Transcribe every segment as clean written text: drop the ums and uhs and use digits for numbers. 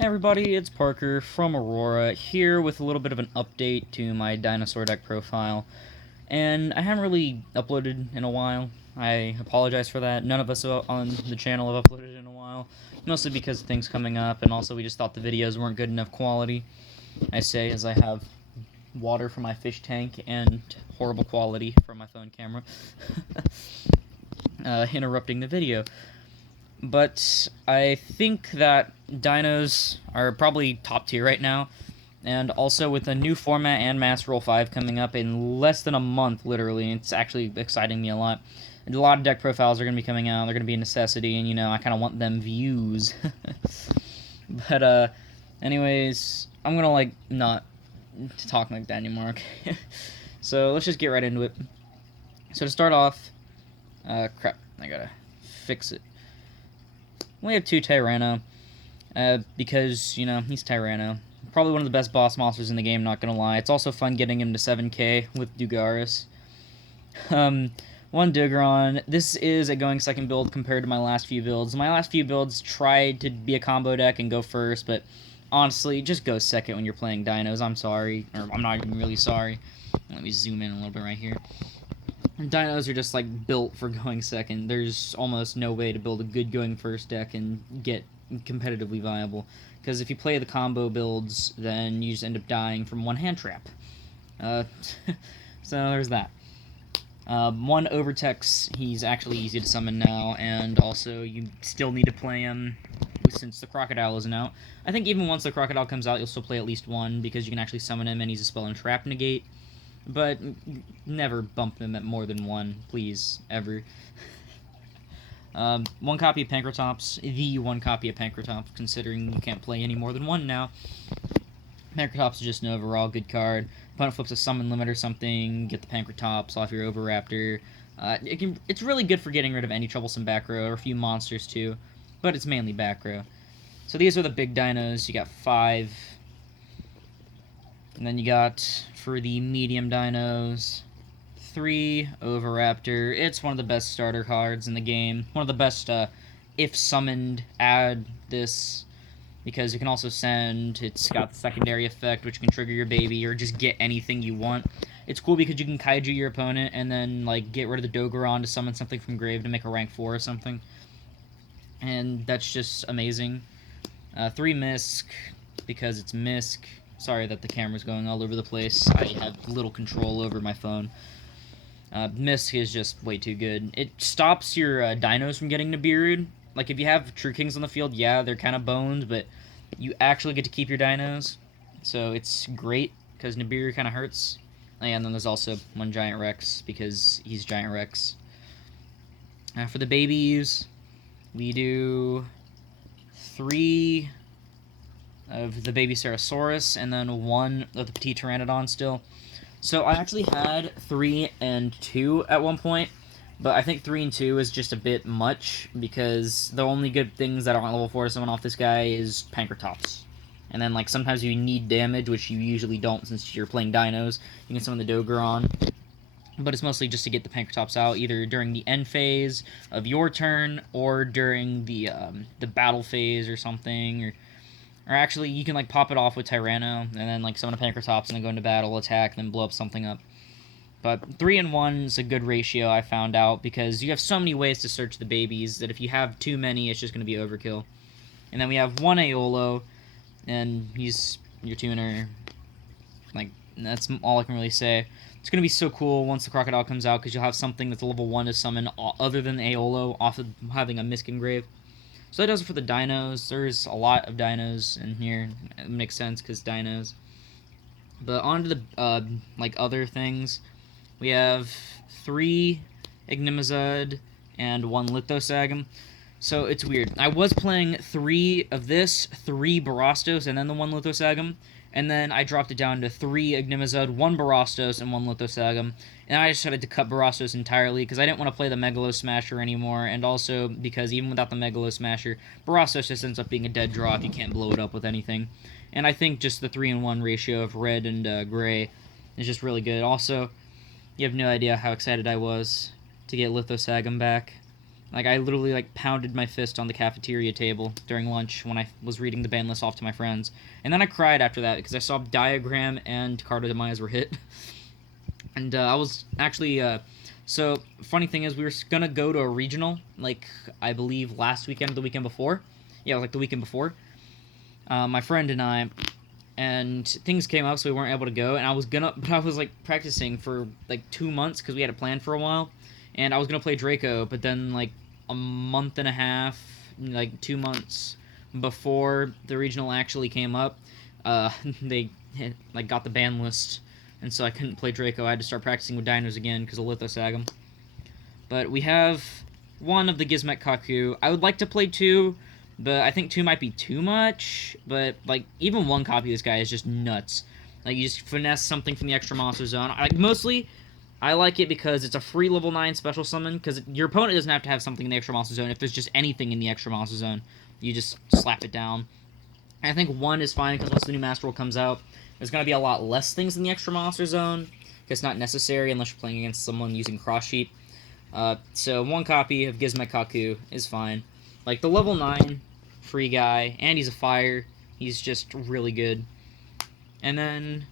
Hey everybody, it's Parker from Aurora, here with a little bit of an update to my Dinosaur deck profile. And I haven't really uploaded in a while. I apologize for that. None of us on the channel have uploaded in a while. Mostly because of things coming up, and also we just thought the videos weren't good enough quality. I say as I have water from my fish tank and horrible quality from my phone camera. Interrupting the video. But I think that dinos are probably top tier right now, and also with a new format and Master Roll 5 coming up in less than a month, literally, it's actually exciting me a lot. And a lot of deck profiles are going to be coming out, they're going to be a necessity, and, you know, I kind of want them views. But, anyways, I'm going to, like, not talk like that anymore, okay? So, let's just get right into it. So, to start off, crap, I gotta fix it. We have 2 Tyranno, because, you know, he's Tyranno. Probably one of the best boss monsters in the game, not gonna lie. It's also fun getting him to 7k with Dugaris. 1 Dugron. This is a going second build compared to my last few builds. My last few builds tried to be a combo deck and go first, but honestly, just go second when you're playing dinos. I'm sorry. Or I'm not even really sorry. Let me zoom in a little bit right here. Dinos are just, like, built for going second. There's almost no way to build a good going first deck and get competitively viable. Because if you play the combo builds, then you just end up dying from one hand trap. So there's that. 1 Overtex, he's actually easy to summon now, and also you still need to play him since the Crocodile isn't out. I think even once the Crocodile comes out, you'll still play at least 1, because you can actually summon him and he's a spell and trap negate. But never bump them at more than 1, please, ever. 1 copy of Pankratops, the 1 copy of Pankratops, considering you can't play any more than 1 now. Pankratops is just an overall good card. Opponent flips a summon limit or something, get the Pankratops off your Oviraptor. It's really good for getting rid of any troublesome back row, or a few monsters too, but it's mainly back row. So these are the big dinos. You got 5. And then you got, for the medium dinos, 3 Oviraptor. It's one of the best starter cards in the game. One of the best, if summoned, add this. Because you can also send, it's got the secondary effect, which can trigger your baby, or just get anything you want. It's cool because you can kaiju your opponent, and then, like, get rid of the Dogoron to summon something from grave to make a rank 4 or something. And that's just amazing. 3 Misk, because it's Misk. Sorry that the camera's going all over the place. I have little control over my phone. Misk is just way too good. It stops your dinos from getting Nibiru'd. Like, if you have True Kings on the field, yeah, they're kind of boned, but you actually get to keep your dinos. So it's great, because Nibiru kind of hurts. And then there's also 1 Giant Rex, because he's Giant Rex. For the babies, we do 3... of the baby Ceratosaurus, and then 1 of the Petit Pteranodon still. So I actually had 3 and 2 at one point, but I think 3 and 2 is just a bit much, because the only good things that aren't level 4 to summon off this guy is Pankratops. And then, like, sometimes you need damage, which you usually don't since you're playing dinos. You can summon the Dogoron, but it's mostly just to get the Pankratops out, either during the end phase of your turn, or during the battle phase or something, or actually, you can, like, pop it off with Tyranno, and then, like, summon a Pankratops, and then go into battle, attack, and then blow up something up. But 3 and 1 is a good ratio, I found out, because you have so many ways to search the babies that if you have too many, it's just going to be overkill. And then we have 1 Aeolo, and he's your tuner. Like, that's all I can really say. It's going to be so cool once the Crocodile comes out, because you'll have something that's a level 1 to summon other than Aeolo, off of having a Misk engrave. So that does it for the dinos. There's a lot of dinos in here. It makes sense because dinos. But on to the like other things. We have 3 Ignimazud and 1 Lithosagum. So it's weird. I was playing 3 of this, 3 Barastos, and then the 1 Lithosagum. And then I dropped it down to 3 Ignimazud, 1 Barastos, and 1 Lithosagum. And I decided to cut Barastos entirely, because I didn't want to play the Megalo Smasher anymore, and also because even without the Megalo Smasher, Barastos just ends up being a dead draw if you can't blow it up with anything. And I think just the 3 and 1 ratio of red and gray is just really good. Also, you have no idea how excited I was to get Lithosagum back. Like, I literally, like, pounded my fist on the cafeteria table during lunch when I was reading the ban list off to my friends. And then I cried after that because I saw Diagram and Carta Demise were hit. And I was actually... so, funny thing is, we were going to go to a regional, like, I believe last weekend or the weekend before. Yeah, like the weekend before. My friend and I... And things came up, so we weren't able to go. And I was gonna... But I was, like, practicing for, like, 2 months because we had a plan for a while. And I was gonna play Draco, but then, like, a month and a half, like 2 months before the regional actually came up, they like got the ban list, and so I couldn't play Draco. I had to start practicing with Dinos again because of Lithosagum. But we have one of the Gizmek Kaku. I would like to play two, but I think two might be too much. But like even one copy of this guy is just nuts. Like you just finesse something from the extra monster zone. Mostly I like it because it's a free level 9 special summon, because your opponent doesn't have to have something in the extra monster zone. If there's just anything in the extra monster zone, you just slap it down. And I think 1 is fine, because once the new Master Rule comes out, there's going to be a lot less things in the extra monster zone, because it's not necessary unless you're playing against someone using Cross Sheet. So 1 copy of Gizmek Kaku is fine. Like, the level 9 free guy, and he's a fire. He's just really good. And then,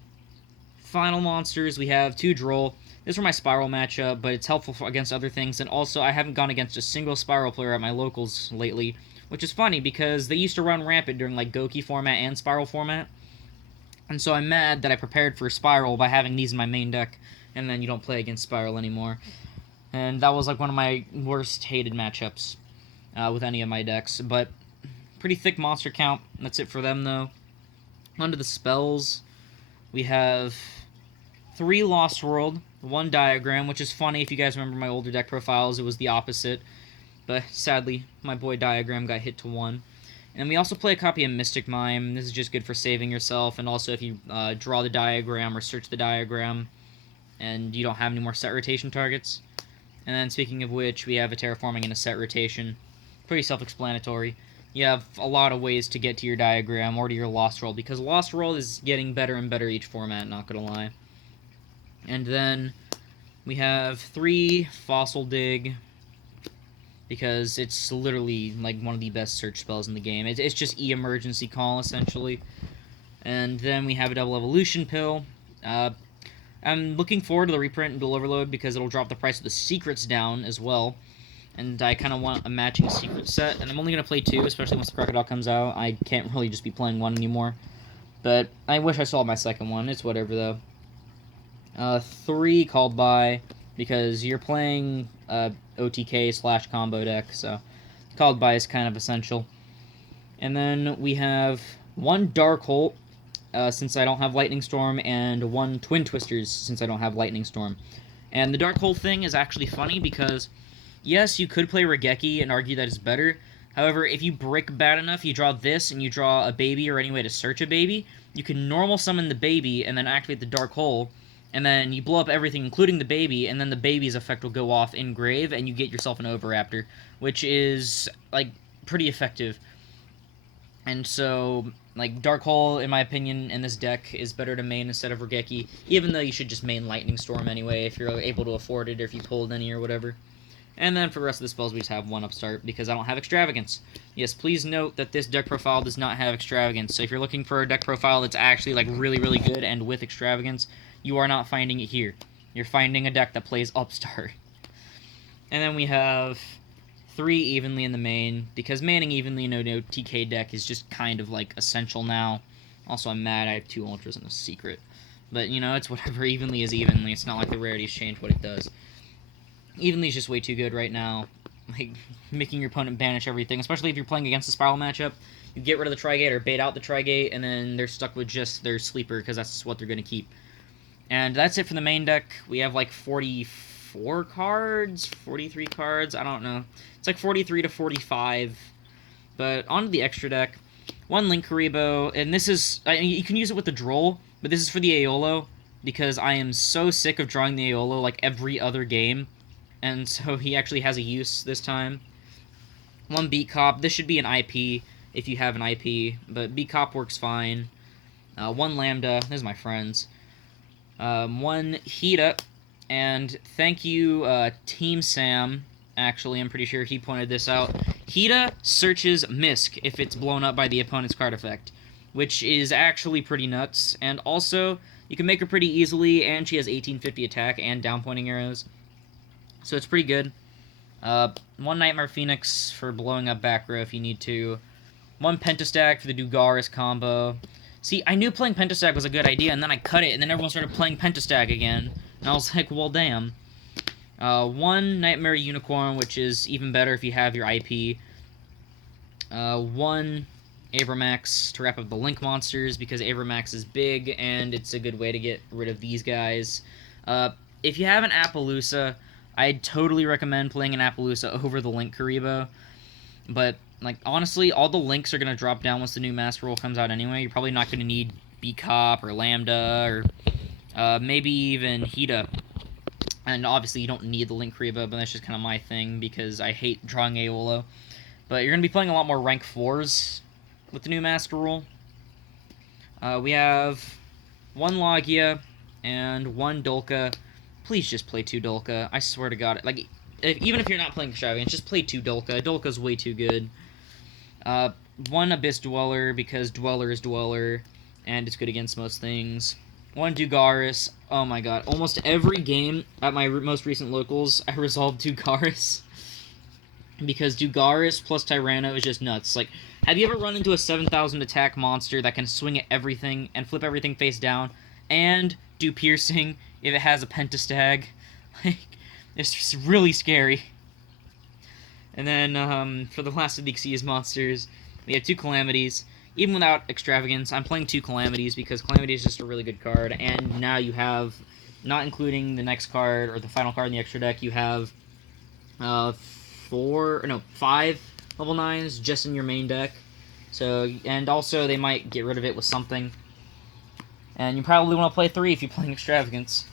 final monsters, we have 2 Droll. This is for my Spiral matchup, but it's helpful against other things, and also I haven't gone against a single Spiral player at my locals lately, which is funny, because they used to run rampant during, like, Goki format and Spiral format, and so I'm mad that I prepared for Spiral by having these in my main deck, and then you don't play against Spiral anymore. And that was, like, one of my worst hated matchups with any of my decks, but pretty thick monster count. That's it for them, though. Under the spells, we have 3 Lost World, 1 Diagram, which is funny. If you guys remember my older deck profiles, it was the opposite. But sadly, my boy Diagram got hit to 1. And we also play a copy of Mystic Mime. This is just good for saving yourself, and also if you draw the diagram or search the diagram and you don't have any more set rotation targets. And then speaking of which, we have a Terraforming and a set rotation. Pretty self-explanatory. You have a lot of ways to get to your diagram or to your Lost World, because Lost World is getting better and better each format, not gonna lie. And then we have 3 Fossil Dig, because it's literally like one of the best search spells in the game. It's just E-Emergency Call, essentially. And then we have a Double Evolution Pill. I'm looking forward to the reprint and Dual Overload, because it'll drop the price of the secrets down as well. And I kind of want a matching secret set, and I'm only going to play 2, especially once the Crocodile comes out. I can't really just be playing 1 anymore. But I wish I saw my second one. It's whatever, though. 3 Called By, because you're playing OTK/combo deck, so Called By is kind of essential. And then we have 1 Dark Hole, since I don't have Lightning Storm, and 1 Twin Twisters, since I don't have Lightning Storm. And the Dark Hole thing is actually funny, because yes, you could play Regeki and argue that it's better. However, if you brick bad enough, you draw this, and you draw a baby or any way to search a baby, you can normal summon the baby and then activate the Dark Hole, and then you blow up everything, including the baby, and then the baby's effect will go off in grave, and you get yourself an Overraptor, which is, like, pretty effective. And so, like, Dark Hole, in my opinion, in this deck is better to main instead of Regeki, even though you should just main Lightning Storm anyway, if you're able to afford it, or if you pulled any or whatever. And then for the rest of the spells, we just have 1 Upstart, because I don't have Extravagance. Yes, please note that this deck profile does not have Extravagance, so if you're looking for a deck profile that's actually, like, really, really good and with Extravagance, you are not finding it here. You're finding a deck that plays Upstart. And then we have 3 Evenly in the main, because manning Evenly in no TK deck is just kind of, like, essential now. Also, I'm mad I have 2 Ultras and a Secret. But, you know, it's whatever. Evenly is Evenly. It's not like the rarities change what it does. Evenly is just way too good right now. Like, making your opponent banish everything, especially if you're playing against a Spiral matchup. You get rid of the Trigate or bait out the Trigate, and then they're stuck with just their Sleeper, because that's what they're going to keep. And that's it for the main deck. We have like 44 cards, 43 cards, I don't know. It's like 43 to 45. But on to the extra deck. 1 Link Karibo, and this is, you can use it with the Droll, but this is for the Aeolo, because I am so sick of drawing the Aeolo like every other game, and so he actually has a use this time. 1 Beat Cop, this should be an IP if you have an IP, but Beat Cop works fine. 1 Lambda, this is my friends. 1 Heat Up, and thank you, Team Sam, actually. I'm pretty sure he pointed this out. Hida searches Misk if it's blown up by the opponent's card effect, which is actually pretty nuts. And also, you can make her pretty easily, and she has 1850 attack and down pointing arrows. So it's pretty good. One Nightmare Phoenix for blowing up back row if you need to. One Pentastack for the Dugaris combo. See, I knew playing Pentastack was a good idea, and then I cut it, and then everyone started playing Pentastack again. And I was like, well, damn. One Nightmare Unicorn, which is even better if you have your IP. One Abramax to wrap up the Link monsters, because Abramax is big, and it's a good way to get rid of these guys. If you have an Appaloosa, I'd totally recommend playing an Appaloosa over the Link Karibo. But, like, honestly, all the Links are going to drop down once the new Master Roll comes out anyway. You're probably not going to need B-Cop or Lambda or maybe even Hida. And obviously you don't need the Link Karibo, but that's just kind of my thing because I hate drawing Aolo. But you're going to be playing a lot more rank 4s with the new Master Rule. We have one Logia and one Dolka. Please just play 2 Dolka. I swear to God. Like, even if you're not playing Extravagance, just play 2 Dolka. Dolka's way too good. One Abyss Dweller, because Dweller is Dweller, and it's good against most things. One Dugaris. Oh my god. Almost every game at my most recent locals, I resolved Dugaris. Because Dugaris plus Tyranno is just nuts. Like, have you ever run into a 7,000 attack monster that can swing at everything and flip everything face down and do piercing if it has a Pentastag? Like, it's just really scary. And then, for the last of the Xyz monsters, we have 2 Calamities. Even without Extravagance, I'm playing 2 Calamities because Calamity is just a really good card. And now you have, not including the next card or the final card in the extra deck, you have 5 level 9s just in your main deck. So, and also they might get rid of it with something. And you probably want to play 3 if you're playing Extravagance.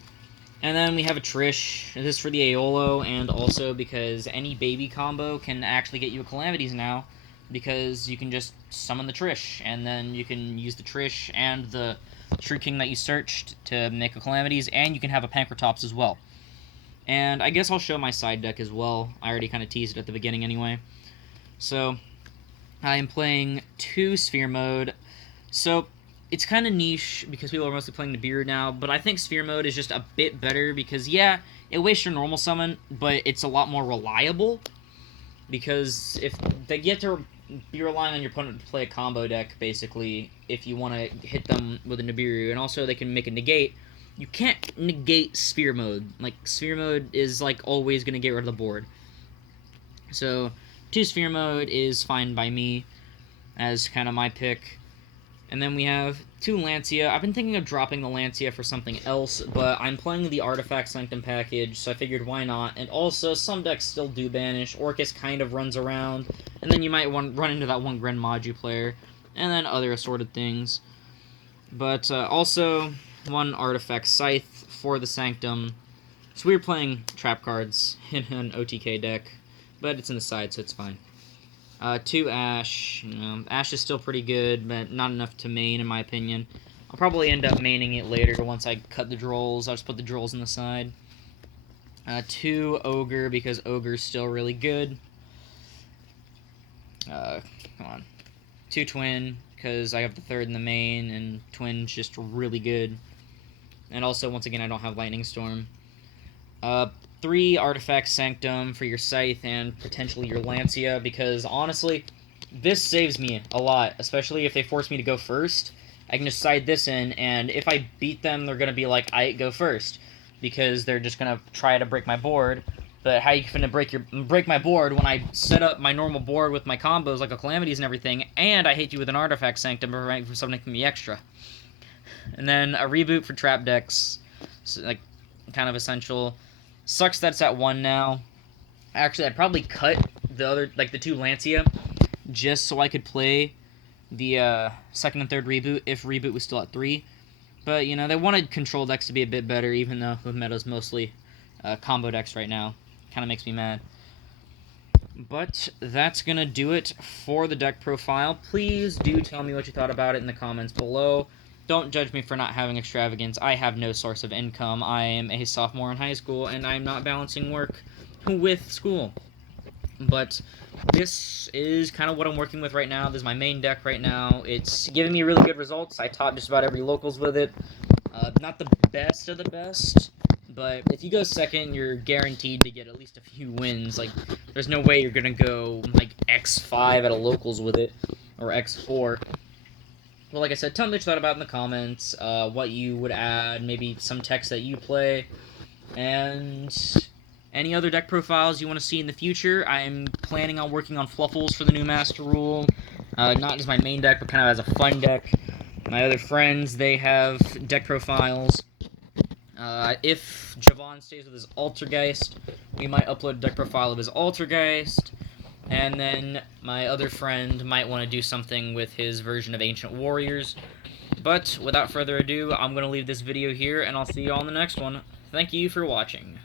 And then we have a Trish. This is for the Aolo, and also because any baby combo can actually get you a Calamities now, because you can just summon the Trish, and then you can use the Trish and the True King that you searched to make a Calamities, and you can have a Pankratops as well. And I guess I'll show my side deck as well. I already kind of teased it at the beginning anyway. So, I am playing 2 Sphere Mode. So, it's kind of niche because people are mostly playing Nibiru now, but I think Sphere Mode is just a bit better because, yeah, it wastes your normal summon, but it's a lot more reliable. Because if they get to be relying on your opponent to play a combo deck, basically, if you want to hit them with a Nibiru, and also they can make a negate. You can't negate Sphere Mode. Like, Sphere Mode is, like, always going to get rid of the board. So, 2 Sphere Mode is fine by me, as kind of my pick. And then we have 2 Lancia. I've been thinking of dropping the Lancia for something else, but I'm playing the Artifact Sanctum package, so I figured why not. And also, some decks still do banish. Orcus kind of runs around, and then you might run into that one Gren Maju player, and then other assorted things. But also, 1 Artifact Scythe for the Sanctum. So we were playing trap cards in an OTK deck, but it's in the side, so it's fine. 2 Ash. You know, Ash is still pretty good, but not enough to main, in my opinion. I'll probably end up maining it later once I cut the Drolls. I'll just put the Drolls in the side. 2 Ogre, because Ogre's still really good. Come on. 2 Twin, because I have the 3rd in the main, and Twin's just really good. And also, once again, I don't have Lightning Storm. 3 Artifact Sanctum for your Scythe and potentially your Lancia, because honestly, this saves me a lot, especially if they force me to go first. I can just side this in, and if I beat them, they're going to be like, I go first, because they're just going to try to break my board. But how you finna break my board when I set up my normal board with my combos like a Calamities and everything, and I hit you with an Artifact Sanctum to prevent from something from me extra. And then a reboot for trap decks, so, like, kind of essential. Sucks that it's at 1 now. Actually, I'd probably cut the other, like the 2 Lancia, just so I could play the 2nd and 3rd reboot if reboot was still at 3. But, you know, they wanted control decks to be a bit better, even though the meta's mostly combo decks right now. Kind of makes me mad. But that's going to do it for the deck profile. Please do tell me what you thought about it in the comments below. Don't judge me for not having Extravagance. I have no source of income. I am a sophomore in high school, and I'm not balancing work with school. But this is kind of what I'm working with right now. This is my main deck right now. It's giving me really good results. I taught just about every locals with it. Not the best of the best, but if you go second, you're guaranteed to get at least a few wins. Like, there's no way you're gonna go like X5 at a locals with it, or X4. Well, like I said, tell me what you thought about in the comments, what you would add, maybe some text that you play, and any other deck profiles you want to see in the future. I'm planning on working on Fluffles for the new Master Rule, not as my main deck, but kind of as a fun deck. My other friends, they have deck profiles. If Javon stays with his Altergeist, we might upload a deck profile of his Altergeist. And then my other friend might want to do something with his version of Ancient Warriors. But without further ado, I'm going to leave this video here, and I'll see you all in the next one. Thank you for watching.